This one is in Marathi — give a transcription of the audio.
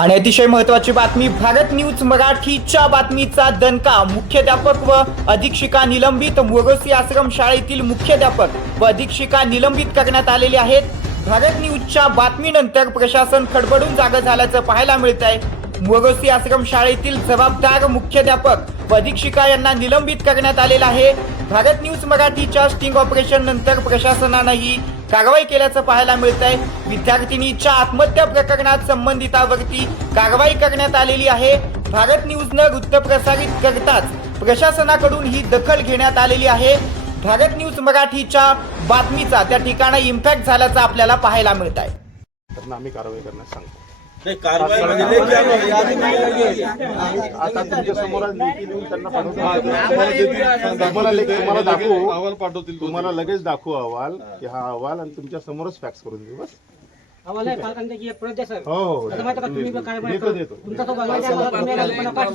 आणि अतिशय महत्त्वाची बातमी, भारत न्यूज मराठीच्या बातमीचा दणका. मुख्याध्यापक व अधीक्षिका निलंबित. मोरोसी आश्रम शाळेतील मुख्याध्यापक व अधीक्षिका निलंबित करण्यात आलेले आहेत. भारत न्यूजच्या बातमीनंतर प्रशासन खडबडून जागं झाल्याचं पाहायला मिळत आहे. मोरोसी आश्रम शाळेतील जबाबदार मुख्याध्यापक व अधीक्षिका यांना निलंबित करण्यात आलेलं आहे. भारत न्यूज मराठीच्या स्टिंग ऑपरेशन नंतर प्रशासनानं ही कारवाई केल्याचं पाहायला मिळत आहे. विद्यार्थिनीच्या आत्महत्या प्रकरणात संबंधितावरती कारवाई करण्यात आलेली आहे. भारत न्यूजनं वृत्त प्रसारित करताच प्रशासनाकडून ही दखल घेण्यात आलेली आहे. भारत न्यूज मराठीच्या बातमीचा त्या ठिकाणी इम्पॅक्ट झाल्याचं आपल्याला पाहायला मिळत आहे. तर आम्ही कारवाई करण्यास सांगतो. आता तुमच्या समोर त्यांना तुम्हाला लगेच दाखवू अहवाल की हा अहवाल, आणि तुमच्या समोरच फॅक्स करून देऊ. बस आम्हाला पालकांची एक प्रत द्या सर. हो तुम्ही कारवाई करा. तुमचा तो बघायचा